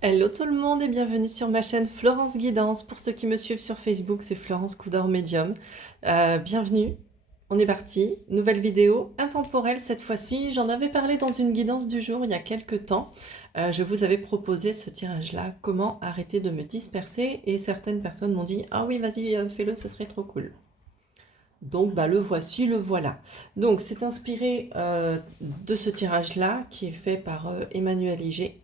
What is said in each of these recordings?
Hello tout le monde et bienvenue sur ma chaîne Florence Guidance. Pour ceux qui me suivent sur Facebook, c'est Florence Coudor Médium. Bienvenue, on est parti. Nouvelle vidéo, intemporelle cette fois-ci. J'en avais parlé dans une guidance du jour il y a quelques temps. Je vous avais proposé ce tirage-là, comment arrêter de me disperser. Et certaines personnes m'ont dit « Ah oui, vas-y, fais-le, ça serait trop cool ». Donc le voici, le voilà. Donc c'est inspiré de ce tirage-là qui est fait par Emmanuel Iger.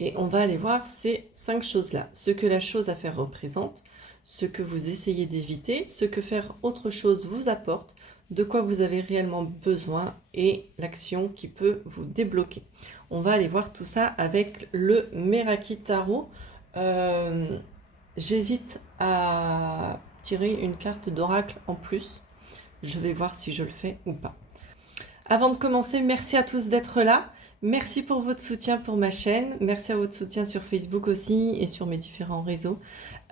Et on va aller voir ces 5 choses-là. Ce que la chose à faire représente, ce que vous essayez d'éviter, ce que faire autre chose vous apporte, de quoi vous avez réellement besoin et l'action qui peut vous débloquer. On va aller voir tout ça avec le Meraki Tarot. J'hésite à tirer une carte d'oracle en plus. Je vais voir si je le fais ou pas. Avant de commencer, merci à tous d'être là. Merci pour votre soutien pour ma chaîne. Merci à votre soutien sur Facebook aussi et sur mes différents réseaux.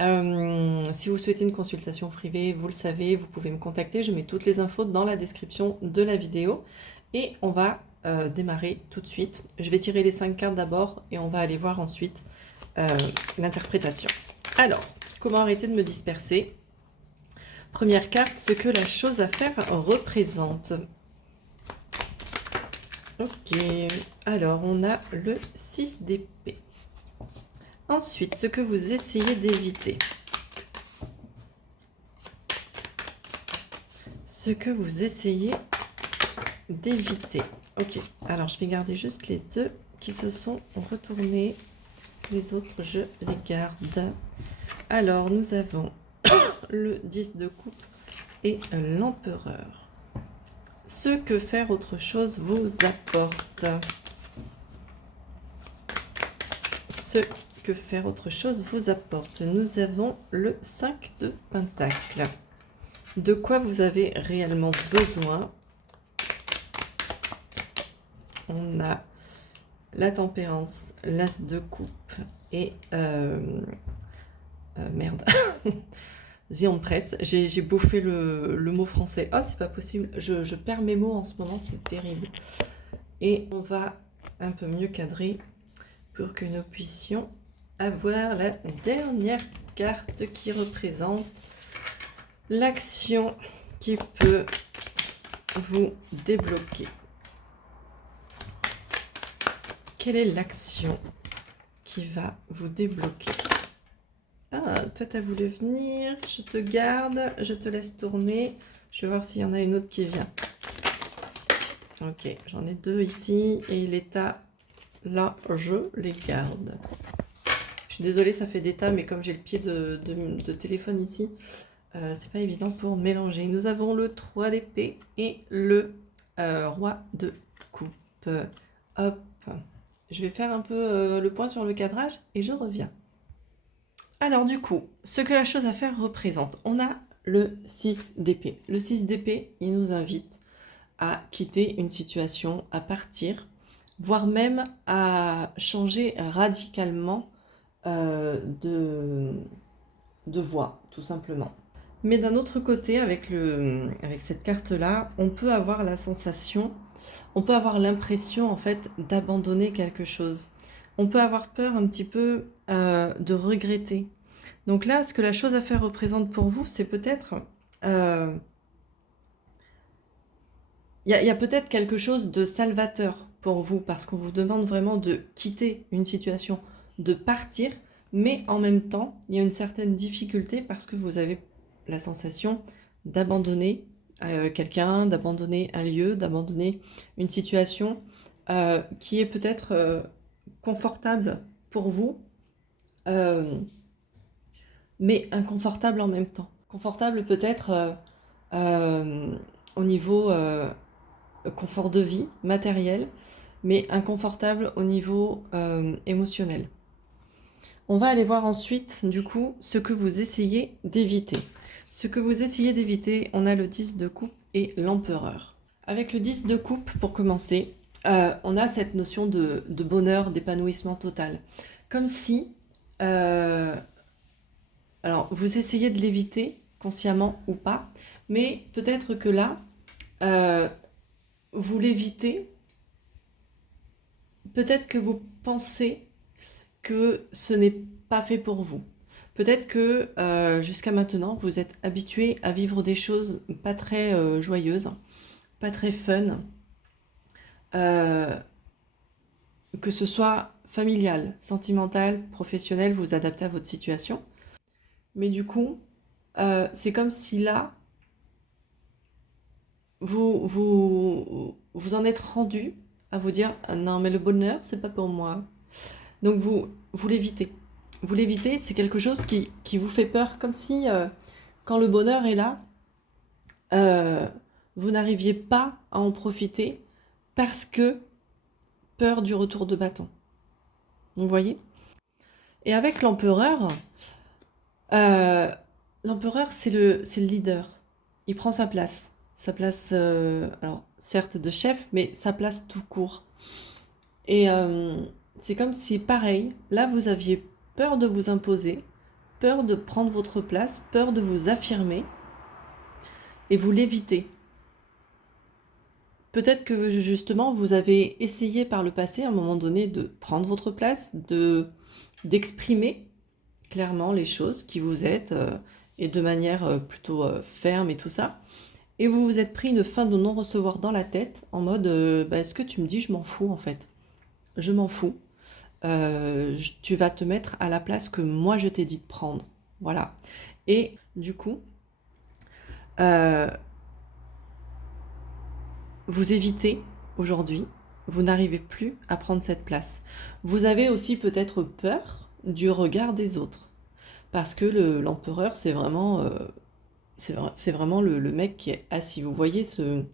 Si vous souhaitez une consultation privée, vous le savez, vous pouvez me contacter. Je mets toutes les infos dans la description de la vidéo. Et on va démarrer tout de suite. Je vais tirer les 5 cartes d'abord et on va aller voir ensuite l'interprétation. Alors, comment arrêter de me disperser? Première carte, ce que la chose à faire représente. Ok, alors on a le 6 d'épée. Ensuite, ce que vous essayez d'éviter. Ce que vous essayez d'éviter. Ok, alors je vais garder juste les deux qui se sont retournés. Les autres, je les garde. Alors, nous avons le 10 de coupe et l'empereur. Ce que faire autre chose vous apporte. Ce que faire autre chose vous apporte. Nous avons le 5 de pentacle. De quoi vous avez réellement besoin? On a la tempérance, l'as de coupe et merde. The Empress. J'ai bouffé le mot français. Oh, c'est pas possible. Je perds mes mots en ce moment, c'est terrible. Et on va un peu mieux cadrer pour que nous puissions avoir la dernière carte qui représente l'action qui peut vous débloquer. Quelle est l'action qui va vous débloquer? Ah, toi, tu as voulu venir. Je te garde. Je te laisse tourner. Je vais voir s'il y en a une autre qui vient. Ok, j'en ai deux ici. Et il est à là, je les garde. Je suis désolée, ça fait des tas, mais comme j'ai le pied de téléphone ici, c'est pas évident pour mélanger. Nous avons le 3 d'épée et le roi de coupe. Hop. Je vais faire un peu le point sur le cadrage et je reviens. Alors du coup, ce que la chose à faire représente. On a le 6 d'épée. Le 6 d'épée, il nous invite à quitter une situation, à partir, voire même à changer radicalement de voie, tout simplement. Mais d'un autre côté, avec cette carte-là, on peut avoir la sensation, on peut avoir l'impression en fait d'abandonner quelque chose. On peut avoir peur un petit peu de regretter. Donc là, ce que la chose à faire représente pour vous, c'est peut-être... Il y a peut-être quelque chose de salvateur pour vous, parce qu'on vous demande vraiment de quitter une situation, de partir, mais en même temps, il y a une certaine difficulté parce que vous avez la sensation d'abandonner quelqu'un, d'abandonner un lieu, d'abandonner une situation qui est peut-être confortable pour vous, mais inconfortable en même temps. Confortable peut-être au niveau confort de vie, matériel, mais inconfortable au niveau émotionnel. On va aller voir ensuite, du coup, ce que vous essayez d'éviter. Ce que vous essayez d'éviter, on a le 10 de coupe et l'empereur. Avec le 10 de coupe, pour commencer, on a cette notion de bonheur, d'épanouissement total. Comme si... alors, vous essayez de l'éviter, consciemment ou pas, mais peut-être que là, vous l'évitez, peut-être que vous pensez que ce n'est pas fait pour vous. Peut-être que jusqu'à maintenant, vous êtes habitué à vivre des choses pas très joyeuses, pas très fun, euh, que ce soit familial, sentimental, professionnel, vous adaptez à votre situation. Mais du coup, c'est comme si là, vous en êtes rendu à vous dire ah non, mais le bonheur, c'est pas pour moi. Donc vous l'évitez. Vous l'évitez, c'est quelque chose qui vous fait peur, comme si quand le bonheur est là, euh, vous n'arriviez pas à en profiter parce que peur du retour de bâton. Vous voyez? Et avec euh, l'empereur c'est le leader. Il prend sa place, alors certes de chef, mais sa place tout court. Et c'est comme si, pareil, là vous aviez peur de vous imposer, peur de prendre votre place, peur de vous affirmer, et vous l'évitez. Peut-être que justement vous avez essayé par le passé à un moment donné de prendre votre place, d'exprimer clairement les choses qui vous êtes et de manière plutôt ferme et tout ça. Et vous vous êtes pris une fin de non-recevoir dans la tête en mode bah, est-ce que tu me dis je m'en fous en fait. Je m'en fous. Tu vas te mettre à la place que moi je t'ai dit de prendre. Voilà. Et du coup, euh, vous évitez aujourd'hui, vous n'arrivez plus à prendre cette place. Vous avez aussi peut-être peur du regard des autres. Parce que l'empereur, c'est vraiment le mec qui est assis. Vous voyez ce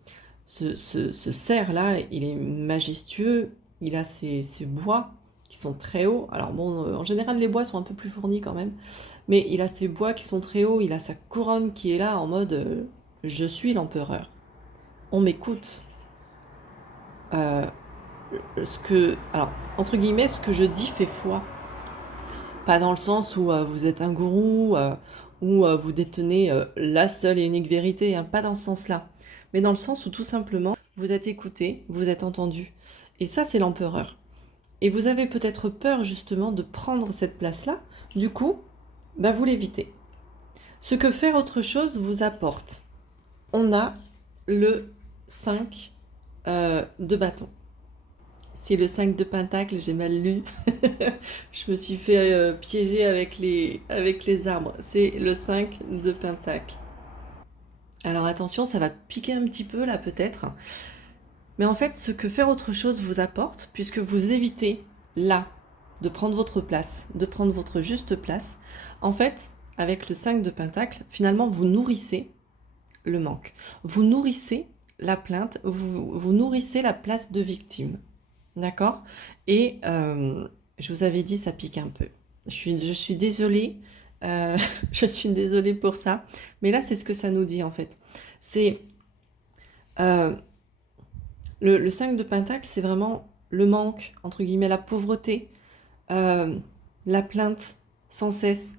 cerf-là, il est majestueux, il a ses bois qui sont très hauts. Alors bon, en général, les bois sont un peu plus fournis quand même, mais il a ses bois qui sont très hauts, il a sa couronne qui est là en mode je suis l'empereur. On m'écoute. Euh, alors, entre guillemets, ce que je dis fait foi. Pas dans le sens où vous êtes un gourou, où vous détenez la seule et unique vérité, hein, pas dans ce sens-là. Mais dans le sens où tout simplement, vous êtes écouté, vous êtes entendu. Et ça, c'est l'empereur. Et vous avez peut-être peur justement de prendre cette place-là. Du coup, bah, vous l'évitez. Ce que faire autre chose vous apporte. On a le 5 de bâton. C'est le 5 de pentacle, j'ai mal lu. Je me suis fait piéger avec les arbres. C'est le 5 de pentacle. Alors attention, ça va piquer un petit peu là peut-être. Mais en fait, ce que faire autre chose vous apporte, puisque vous évitez là de prendre votre place, de prendre votre juste place, en fait, avec le 5 de pentacle, finalement, vous nourrissez le manque. Vous nourrissez la plainte, vous nourrissez la place de victime. D'accord? Et je vous avais dit, ça pique un peu. Je suis désolée. Je suis désolée pour ça. Mais là, c'est ce que ça nous dit, en fait. C'est... euh, le 5 de Pentacle, c'est vraiment le manque, entre guillemets, la pauvreté, euh, la plainte sans cesse.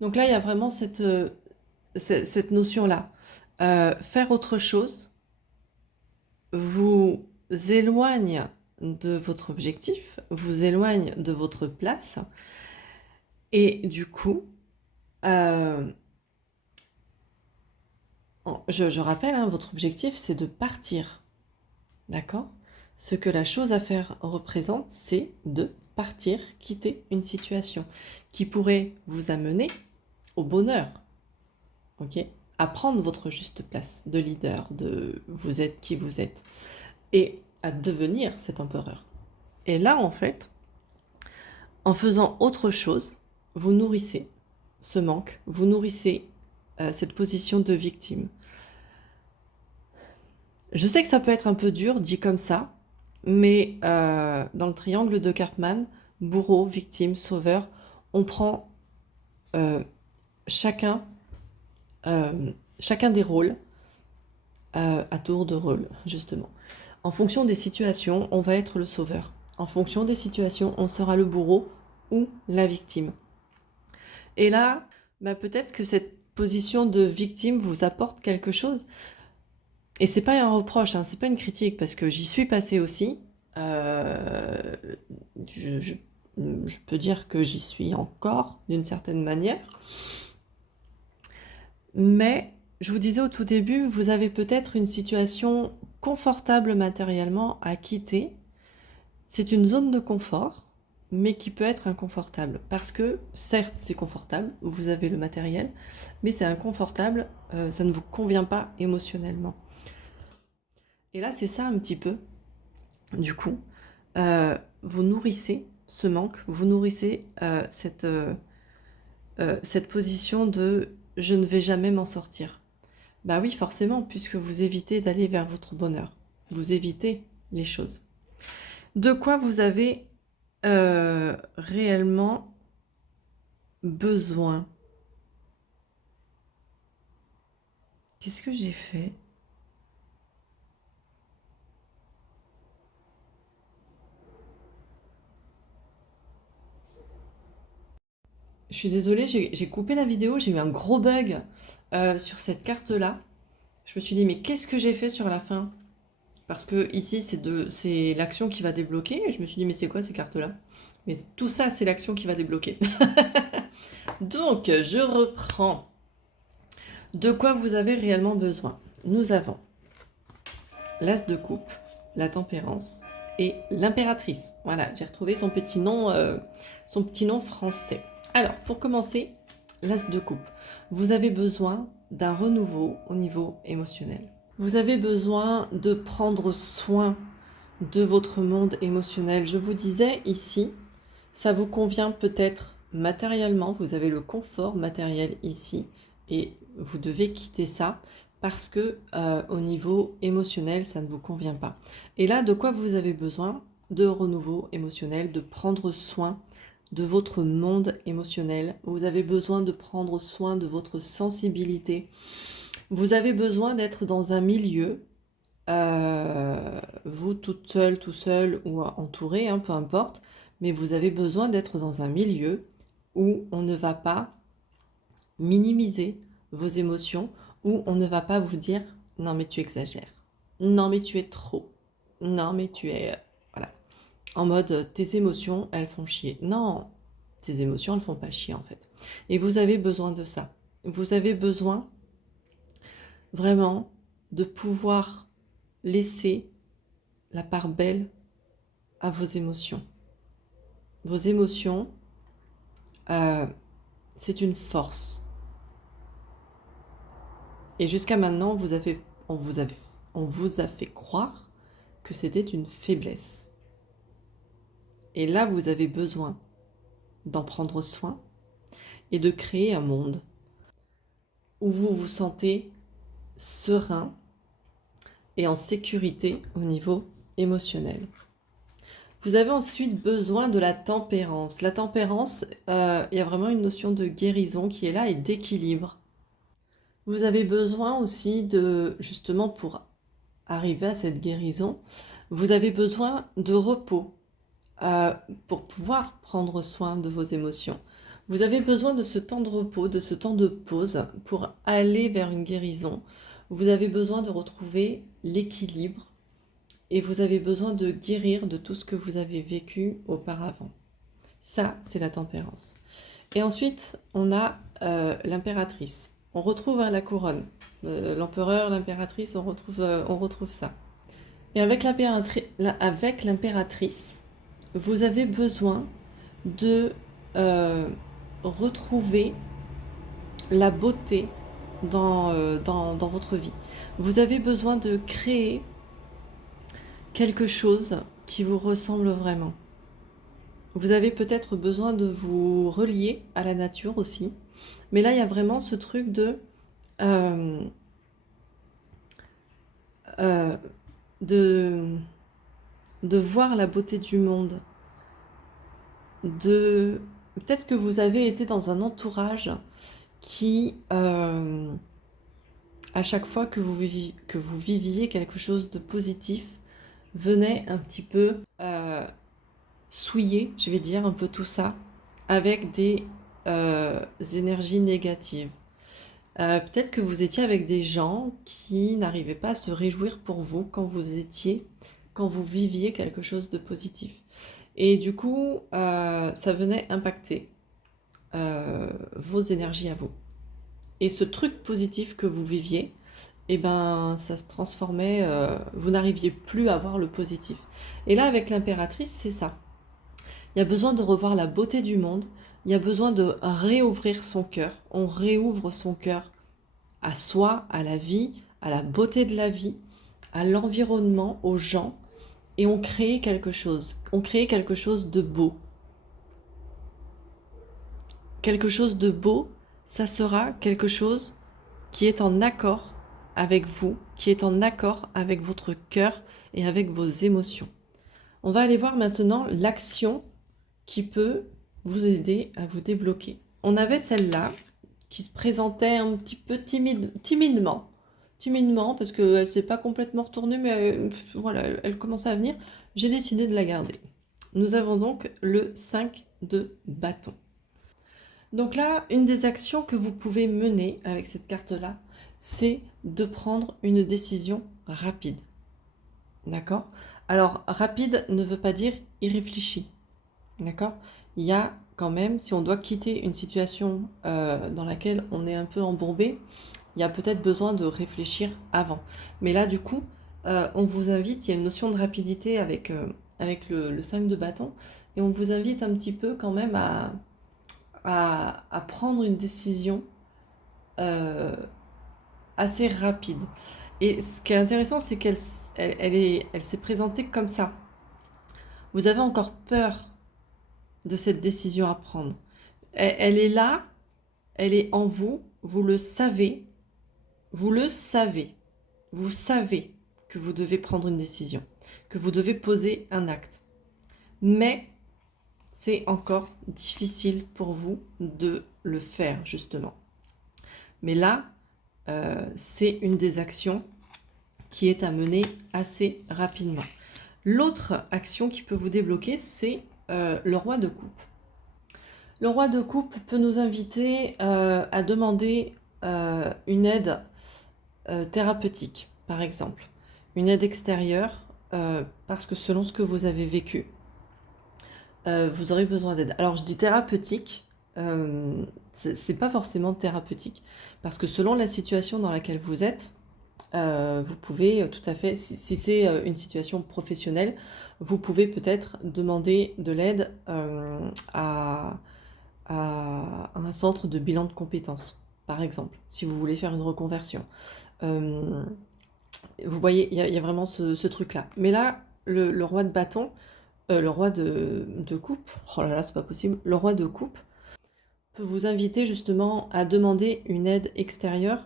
Donc là, il y a vraiment cette notion-là. Faire autre chose vous éloigne de votre objectif, vous éloigne de votre place, et du coup, euh, je rappelle, hein, votre objectif, c'est de partir, d'accord? Ce que la chose à faire représente, c'est de partir, quitter une situation qui pourrait vous amener au bonheur, ok? À prendre votre juste place de leader, de vous êtes qui vous êtes, et à devenir cet empereur. Et là, en fait, en faisant autre chose, vous nourrissez ce manque, vous nourrissez cette position de victime. Je sais que ça peut être un peu dur dit comme ça, mais dans le triangle de Karpman, bourreau, victime, sauveur, on prend euh, chacun, chacun des rôles à tour de rôle, justement. En fonction des situations, on va être le sauveur. En fonction des situations, on sera le bourreau ou la victime. Et là, bah, peut-être que cette position de victime vous apporte quelque chose. Et c'est pas un reproche, hein, c'est pas une critique, parce que j'y suis passée aussi. Euh, je, je, je peux dire que j'y suis encore d'une certaine manière. Mais je vous disais au tout début, vous avez peut-être une situation confortable matériellement à quitter. C'est une zone de confort, mais qui peut être inconfortable. Parce que, certes, c'est confortable, vous avez le matériel, mais c'est inconfortable, ça ne vous convient pas émotionnellement. Et là, c'est ça un petit peu, du coup. Vous nourrissez ce manque, vous nourrissez cette position de « je ne vais jamais m'en sortir ». Bah oui, forcément, puisque vous évitez d'aller vers votre bonheur. Vous évitez les choses. De quoi vous avez réellement besoin? Qu'est-ce que j'ai fait? Je suis désolée, j'ai coupé la vidéo, j'ai eu un gros bug sur cette carte-là. Je me suis dit, mais qu'est-ce que j'ai fait sur la fin? Parce que ici, c'est l'action qui va débloquer. Et je me suis dit, mais c'est quoi ces cartes-là? Mais tout ça, c'est l'action qui va débloquer. Donc, je reprends. De quoi vous avez réellement besoin? Nous avons l'As de coupe, la tempérance et l'impératrice. Voilà, j'ai retrouvé son petit nom français. Alors, pour commencer, l'As de coupe. Vous avez besoin d'un renouveau au niveau émotionnel. Vous avez besoin de prendre soin de votre monde émotionnel. Je vous disais ici, ça vous convient peut-être matériellement, vous avez le confort matériel ici et vous devez quitter ça parce que au niveau émotionnel, ça ne vous convient pas. Et là, de quoi vous avez besoin? De renouveau émotionnel, de prendre soin de votre monde émotionnel. Vous avez besoin de prendre soin de votre sensibilité. Vous avez besoin d'être dans un milieu, vous toute seule, tout seul ou entouré, hein, peu importe, mais vous avez besoin d'être dans un milieu où on ne va pas minimiser vos émotions, où on ne va pas vous dire « non mais tu exagères, non mais tu es trop, non mais tu es… » Voilà, en mode « tes émotions, elles font chier ». Non, tes émotions, elles font pas chier en fait. Et vous avez besoin de ça. Vous avez besoin vraiment de pouvoir laisser la part belle à vos émotions. Vos émotions, c'est une force. Et jusqu'à maintenant, on vous a fait croire que c'était une faiblesse. Et là, vous avez besoin d'en prendre soin et de créer un monde où vous vous sentez serein et en sécurité au niveau émotionnel. Vous avez ensuite besoin de la tempérance. La tempérance, il y a vraiment une notion de guérison qui est là et d'équilibre. Vous avez besoin aussi de, justement pour arriver à cette guérison, vous avez besoin de repos pour pouvoir prendre soin de vos émotions. Vous avez besoin de ce temps de repos, de ce temps de pause pour aller vers une guérison. Vous avez besoin de retrouver l'équilibre et vous avez besoin de guérir de tout ce que vous avez vécu auparavant. Ça, c'est la tempérance. Et ensuite, on a l'impératrice. On retrouve la couronne. L'empereur, l'impératrice, on retrouve ça. Et avec l'impératrice, vous avez besoin de retrouver la beauté dans votre vie. Vous avez besoin de créer quelque chose qui vous ressemble vraiment. Vous avez peut-être besoin de vous relier à la nature aussi. Mais là, il y a vraiment ce truc de voir la beauté du monde. Peut-être que vous avez été dans un entourage qui, à chaque fois que vous viviez quelque chose de positif, venait un petit peu souiller, je vais dire, un peu tout ça, avec des énergies négatives. Peut-être que vous étiez avec des gens qui n'arrivaient pas à se réjouir pour vous quand vous viviez quelque chose de positif. Et du coup, ça venait impacter vos énergies à vous. Et ce truc positif que vous viviez, eh ben, ça se transformait, vous n'arriviez plus à voir le positif. Et là, avec l'impératrice, c'est ça. Il y a besoin de revoir la beauté du monde, il y a besoin de réouvrir son cœur. On réouvre son cœur à soi, à la vie, à la beauté de la vie, à l'environnement, aux gens, et on crée quelque chose. On crée quelque chose de beau. Quelque chose de beau, ça sera quelque chose qui est en accord avec vous, qui est en accord avec votre cœur et avec vos émotions. On va aller voir maintenant l'action qui peut vous aider à vous débloquer. On avait celle-là qui se présentait un petit peu timidement, parce qu'elle ne s'est pas complètement retournée, mais voilà, elle commençait à venir. J'ai décidé de la garder. Nous avons donc le 5 de bâton. Donc là, une des actions que vous pouvez mener avec cette carte-là, c'est de prendre une décision rapide. D'accord? Alors, rapide ne veut pas dire irréfléchi. D'accord? Il y a quand même, si on doit quitter une situation dans laquelle on est un peu embourbé, il y a peut-être besoin de réfléchir avant. Mais là, du coup, on vous invite, il y a une notion de rapidité avec le 5 de bâton, et on vous invite un petit peu quand même à prendre une décision assez rapide. Et ce qui est intéressant, c'est qu'elle s'est présentée comme ça. Vous avez encore peur de cette décision à prendre. Elle est là, elle est en vous, vous le savez, vous savez que vous devez prendre une décision, que vous devez poser un acte. Mais c'est encore difficile pour vous de le faire, justement. Mais là, c'est une des actions qui est à mener assez rapidement. L'autre action qui peut vous débloquer, c'est le roi de coupe. Le roi de coupe peut nous inviter à demander une aide thérapeutique, par exemple. Une aide extérieure, parce que selon ce que vous avez vécu, vous aurez besoin d'aide. Alors je dis thérapeutique, c'est pas forcément thérapeutique, parce que selon la situation dans laquelle vous êtes, vous pouvez tout à fait, si c'est une situation professionnelle, vous pouvez peut-être demander de l'aide à un centre de bilan de compétences, par exemple, si vous voulez faire une reconversion. Vous voyez, il y a vraiment ce truc-là. Mais là, le roi de bâton, le roi de coupe, oh là là, c'est pas possible, le roi de coupe peut vous inviter justement à demander une aide extérieure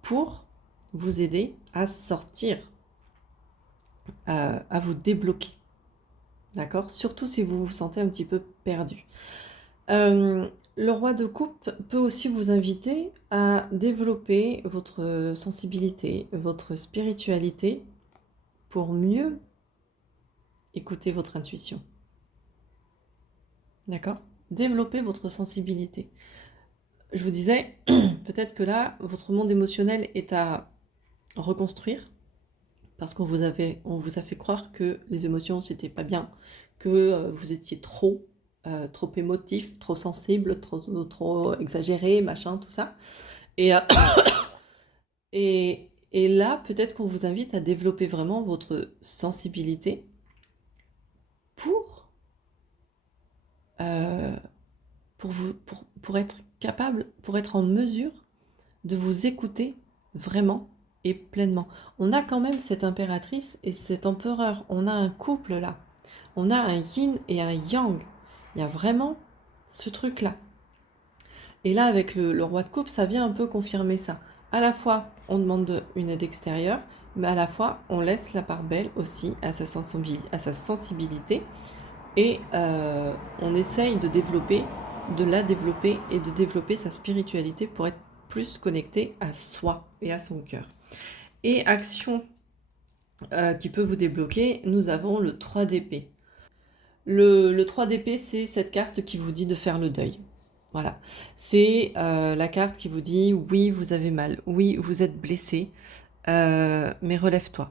pour vous aider à sortir, à vous débloquer. D'accord? Surtout si vous vous sentez un petit peu perdu. Le roi de coupe peut aussi vous inviter à développer votre sensibilité, votre spiritualité pour mieux écouter votre intuition. D'accord? Développer votre sensibilité. Je vous disais, peut-être que là, votre monde émotionnel est à reconstruire parce qu'on vous a fait croire que les émotions, c'était pas bien, que vous étiez trop émotif, trop sensible, trop exagéré, machin, tout ça. Et, et là, peut-être qu'on vous invite à développer vraiment votre sensibilité pour être capable, pour être en mesure de vous écouter vraiment et pleinement. On a quand même cette impératrice et cet empereur. On a un couple là. On a un yin et un yang. Il y a vraiment ce truc-là. Et là, avec le roi de coupe, ça vient un peu confirmer ça. À la fois, on demande une aide extérieure, mais à la fois, on laisse la part belle aussi à sa sensibilité. Et on essaye de la développer et de développer sa spiritualité pour être plus connecté à soi et à son cœur. Et action qui peut vous débloquer, nous avons le 3 d'épée. Le 3 d'épée, c'est cette carte qui vous dit de faire le deuil. Voilà, c'est la carte qui vous dit oui, vous avez mal, oui, vous êtes blessé, mais relève-toi.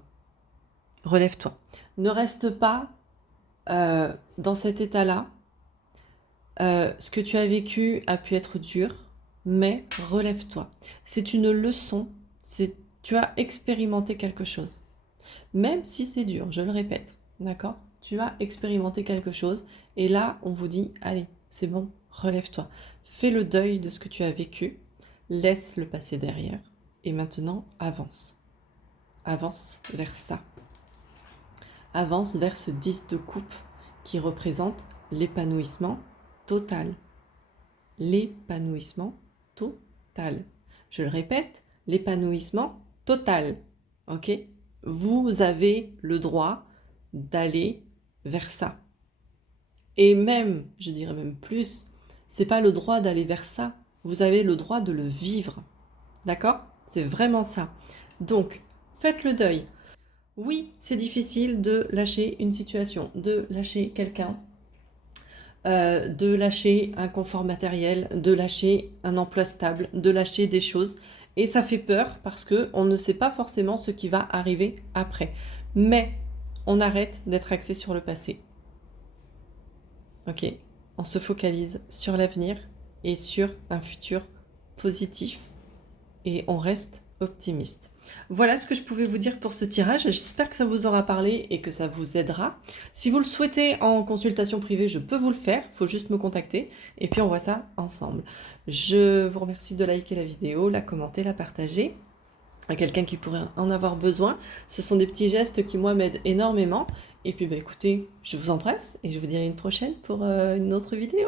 Relève-toi. Ne reste pas dans cet état-là, ce que tu as vécu a pu être dur, mais relève-toi. C'est une leçon, tu as expérimenté quelque chose. Même si c'est dur, je le répète, d'accord? Tu as expérimenté quelque chose et là, on vous dit, allez, c'est bon, relève-toi. Fais le deuil de ce que tu as vécu, laisse le passé derrière et maintenant, avance. Avance vers ça. Avance vers ce 10 de coupe qui représente l'épanouissement total. L'épanouissement total. Je le répète, l'épanouissement total. Ok? Vous avez le droit d'aller vers ça. Et même, je dirais même plus, c'est pas le droit d'aller vers ça. Vous avez le droit de le vivre. D'accord? C'est vraiment ça. Donc, faites le deuil. Oui, c'est difficile de lâcher une situation, de lâcher quelqu'un, de lâcher un confort matériel, de lâcher un emploi stable, de lâcher des choses. Et ça fait peur parce qu'on ne sait pas forcément ce qui va arriver après. Mais on arrête d'être axé sur le passé. Ok? On se focalise sur l'avenir et sur un futur positif et on reste optimiste. Voilà ce que je pouvais vous dire pour ce tirage. J'espère que ça vous aura parlé et que ça vous aidera. Si vous le souhaitez en consultation privée, je peux vous le faire. Il faut juste me contacter et puis on voit ça ensemble. Je vous remercie de liker la vidéo, la commenter, la partager à quelqu'un qui pourrait en avoir besoin. Ce sont des petits gestes qui, moi, m'aident énormément. Et puis, écoutez, je vous embrasse et je vous dis à une prochaine pour une autre vidéo.